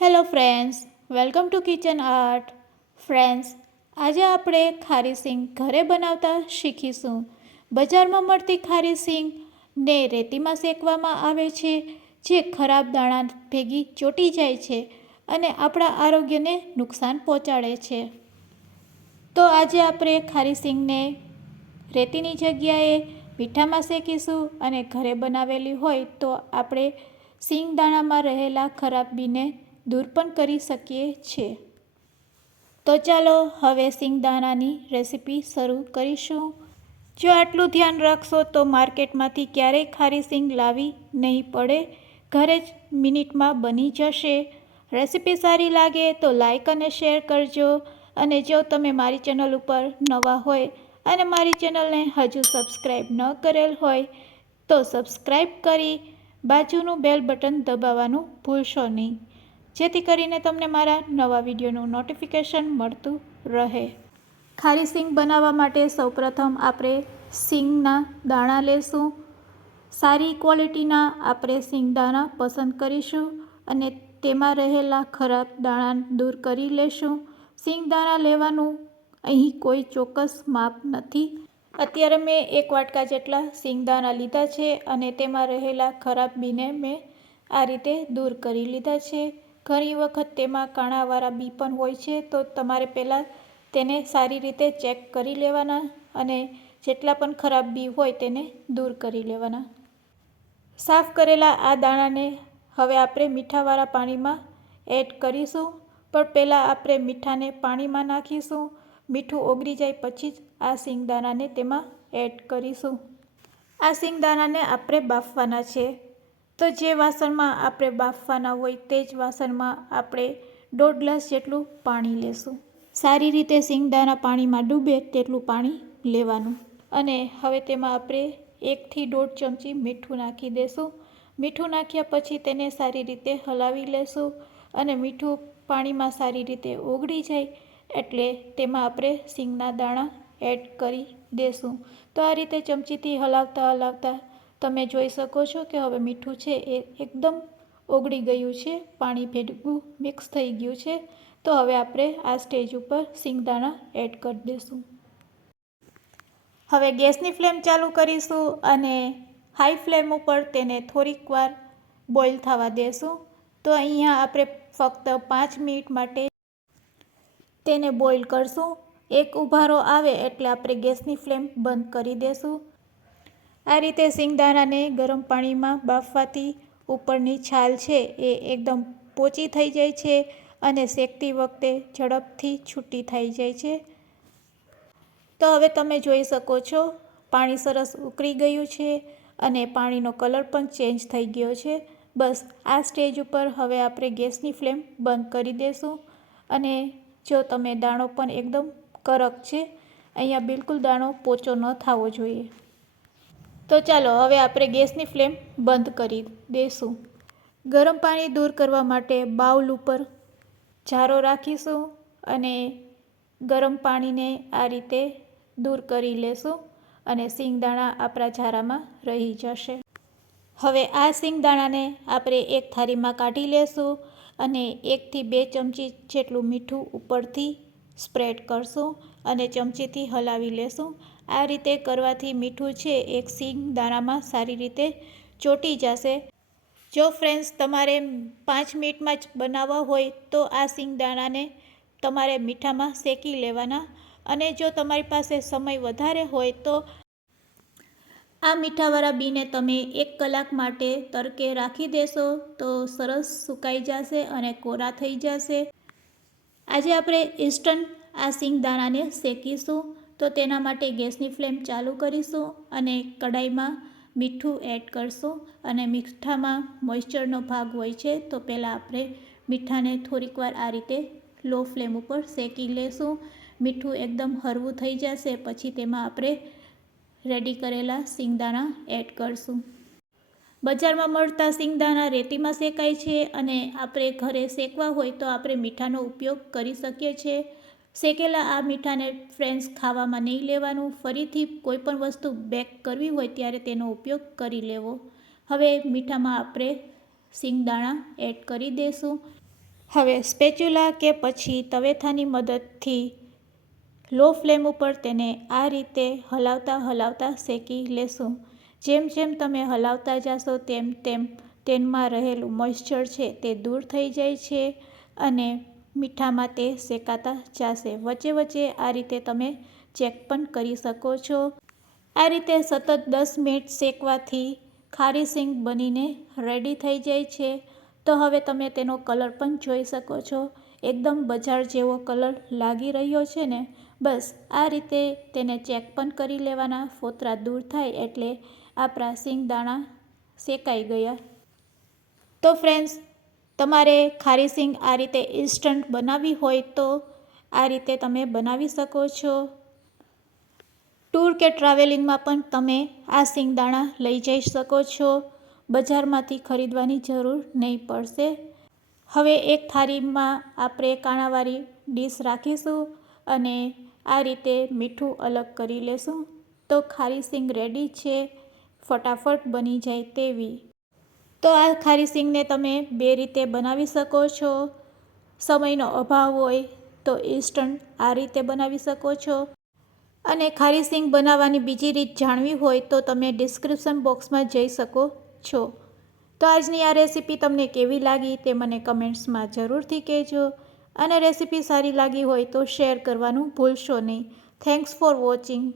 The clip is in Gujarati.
Hello friends, welcome to kitchen art. Friends, આજે આપણે ખારી સિંગ ઘરે બનાવતા શીખીશું. બજારમાં મળતી ખારી સિંગને રેતીમાં શેકવામાં આવે છે, જે ખરાબ દાણા ભેગી ચોટી જાય છે અને આપણા આરોગ્યને નુકસાન પહોંચાડે છે. તો આજે આપણે ખારી સિંગને રેતીની જગ્યાએ મીઠામાં શેકીશું અને ઘરે બનાવેલી હોય તો આપણે સિંગ દાણામાં રહેલા ખરાબ બીને દૂર પણ કરી શકીએ છીએ તો ચાલો હવે સિંગદાણાની રેસીપી શરૂ કરીશું. જો આટલું ધ્યાન રાખશો તો માર્કેટમાંથી ક્યારેય ખારી સિંગ લાવી નહીં પડે. ઘરે જ મિનિટમાં બની જશે. રેસીપી સારી લાગે તો લાઇક અને શેર કરજો. અને જો તમે મારી ચેનલ ઉપર નવા હોય અને મારી ચેનલને હજુ સબસ્ક્રાઈબ ન કરેલ હોય તો સબસ્ક્રાઈબ કરી બાજુનું બેલ બટન દબાવવાનું ભૂલશો નહીં. જેથી કરીને તમને મારા નવા વિડીયોનું નોટિફિકેશન મળતું રહે. ખારી સિંગ બનાવવા માટે સૌપ્રથમ આપણે સિંગના દાણા લેશું. સારી ક્વોલિટીના આપણે સિંગ દાણા પસંદ કરીશું અને તેમાં રહેલા ખરાબ દાણા દૂર કરી લેશું. સિંગદાણા લેવાનું અહીં કોઈ ચોક્કસ માપ નથી. અત્યારે મેં એક વાટકા જેટલા સિંગ દાણા લીધા છે અને તેમાં રહેલા ખરાબ બીને મેં આ રીતે દૂર કરી લીધા છે. ઘણી વખત તેમાં કાણાવાળા બી પણ હોય છે, તો તમારે પહેલાં તેને સારી રીતે ચેક કરી લેવાના અને જેટલા પણ ખરાબ બી હોય તેને દૂર કરી લેવાના. સાફ કરેલા આ દાણાને હવે આપણે મીઠાવાળા પાણીમાં એડ કરીશું, પણ પહેલાં આપણે મીઠાને પાણીમાં નાખીશું. મીઠું ઓગળી જાય પછી જ આ સિંગદાણાને તેમાં એડ કરીશું. આ સિંગદાણાને આપણે બાફવાના છે. તો જે વાસણમાં આપણે બાફવાના હોય તે જ વાસણમાં આપણે દોઢ ગ્લાસ જેટલું પાણી લેશું. સારી રીતે સિંગદાણા પાણીમાં ડૂબે તેટલું પાણી લેવાનું. અને હવે તેમાં આપણે એકથી દોઢ ચમચી મીઠું નાખી દેશું. મીઠું નાખ્યા પછી તેને સારી રીતે હલાવી લેશું અને મીઠું પાણીમાં સારી રીતે ઓગળી જાય એટલે તેમાં આપણે સિંગના દાણા એડ કરી દેશું. તો આ રીતે ચમચીથી હલાવતા હલાવતા તમે જોઈ શકો છો કે હવે મીઠું છે એ એકદમ ઓગળી ગયું છે, પાણી ભેગું મિક્સ થઈ ગયું છે. તો હવે આપણે આ સ્ટેજ ઉપર સિંગદાણા એડ કરી દઈશું હવે ગેસની ફ્લેમ ચાલુ કરીશું અને હાઈ ફ્લેમ ઉપર તેને થોડીક વાર બોઇલ થવા દેશું. તો અહીંયા આપણે ફક્ત પાંચ મિનિટ માટે તેને બોઇલ કરશું. એક ઉભારો આવે એટલે આપણે ગેસની ફ્લેમ બંધ કરી દેશું. આ રીતે સિંગદાણાને ગરમ પાણીમાં બાફવાથી ઉપરની છાલ છે એ એકદમ પોચી થઈ જાય છે અને શેકતી વખતે ઝડપથી છૂટી થઈ જાય છે. તો હવે તમે જોઈ શકો છો, પાણી સરસ ઉકળી ગયું છે અને પાણીનો કલર પણ ચેન્જ થઈ ગયો છે. બસ આ સ્ટેજ ઉપર હવે આપણે ગેસની ફ્લેમ બંધ કરી દઈશું અને જો તમે દાણો પણ એકદમ કરક છે, અહીંયા બિલકુલ દાણો પોચો ન થવો જોઈએ. તો ચાલો હવે આપણે ગેસની ફ્લેમ બંધ કરી દઈશું ગરમ પાણી દૂર કરવા માટે બાઉલ ઉપર જારો રાખીશું અને ગરમ પાણીને આ રીતે દૂર કરી લેશું અને સિંગદાણા આપણા ઝારામાં રહી જશે. હવે આ સિંગદાણાને આપણે એક થાળીમાં કાઢી લેશું અને એકથી બે ચમચી જેટલું મીઠું ઉપરથી સ્પ્રેડ કરશું અને ચમચીથી હલાવી લેશું. આ રીતે કરવાથી મીઠું છે એક સિંગ દાણામાં સારી રીતે ચોટી જશે. જો ફ્રેન્ડ્સ, તમારે પાંચ મિનિટમાં જ બનાવવા હોય તો આ દાણાને તમારે મીઠામાં શેકી લેવાના. અને જો તમારી પાસે સમય વધારે હોય તો આ મીઠાવાળા બીને તમે એક કલાક માટે તડકે રાખી દેશો તો સરસ સુકાઈ જશે અને કોરા થઈ જશે. આજે આપણે ઇન્સ્ટન્ટ આ સિંગદાણાને શેકીશું તો તેના માટે ગેસની ફ્લેમ ચાલુ કરીશું અને કડાઈમાં મીઠું એડ કરશું અને મીઠામાં મોઇશ્ચરનો ભાગ હોય છે તો પહેલાં આપણે મીઠાને થોડીક વાર આ રીતે લો ફ્લેમ ઉપર શેકી લેશું. મીઠું એકદમ હળવું થઈ જશે, પછી તેમાં આપણે રેડી કરેલા સિંગદાણા એડ કરશું. બજારમાં મળતા સિંગદાણા રેતીમાં શેકાય છે અને આપણે ઘરે શેકવા હોય તો આપણે મીઠાનો ઉપયોગ કરી શકીએ છીએ. શેકેલા આ મીઠાને ફ્રેન્ડ્સ ખાવામાં નહીં લેવાનું, ફરીથી કોઈપણ વસ્તુ બેક કરવી હોય ત્યારે તેનો ઉપયોગ કરી લેવો. હવે મીઠામાં આપણે સિંગદાણા એડ કરી દઈશું હવે સ્પેચ્યુલા કે પછી તવેથાની મદદથી લો ફ્લેમ ઉપર તેને આ રીતે હલાવતા હલાવતા શેકી લેશું. જેમ જેમ તમે હલાવતા જાશો તેમ તેમ તેમાં રહેલું મોઇશ્ચર છે તે દૂર થઈ જાય છે અને મીઠામાં તે શેકાતા જશે. વચ્ચે વચ્ચે આ રીતે તમે ચેક પણ કરી શકો છો. આ રીતે સતત દસ મિનિટ શેકવાથી ખારી સિંગ બનીને રેડી થઈ જાય છે. તો હવે તમે તેનો કલર પણ જોઈ શકો છો. એકદમ બજાર જેવો કલર લાગી રહ્યો છે ને. બસ, આ રીતે તેને ચેક પણ કરી લેવાના. ફોતરા દૂર થાય એટલે આપણા સિંગ દાણા શેકાઈ ગયા. તો ફ્રેન્ડ્સ તમારે ખારી સિંગ આ રીતે ઇન્સ્ટન્ટ બનાવવી હોય તો આ રીતે તમે બનાવી શકો છો. ટૂર કે ટ્રાવેલિંગમાં પણ તમે આ સિંગદાણા લઈ જઈ શકો છો. બજારમાંથી ખરીદવાની જરૂર નહીં પડશે. હવે એક થાળીમાં આપણે કાણાવાળી ડીશ રાખીશું અને આ રીતે મીઠું અલગ કરી લેશું. તો ખારી સિંગ રેડી છે. ફટાફટ બની જાય તેવી. તો આ ખારી સિંગને તમે બે રીતે બનાવી શકો છો. સમયનો અભાવ હોય તો ઇન્સ્ટન્ટ આ રીતે બનાવી શકો છો. અને ખારી સિંગ બનાવવાની બીજી રીત જાણવી હોય તો તમે ડિસ્ક્રિપ્શન બોક્સમાં જઈ શકો છો. તો આજની આ રેસીપી તમને કેવી લાગી તે મને કમેન્ટ્સમાં જરૂરથી કહેજો. અને રેસીપી સારી લાગી હોય તો શેર કરવાનું ભૂલશો નહીં. Thanks for watching.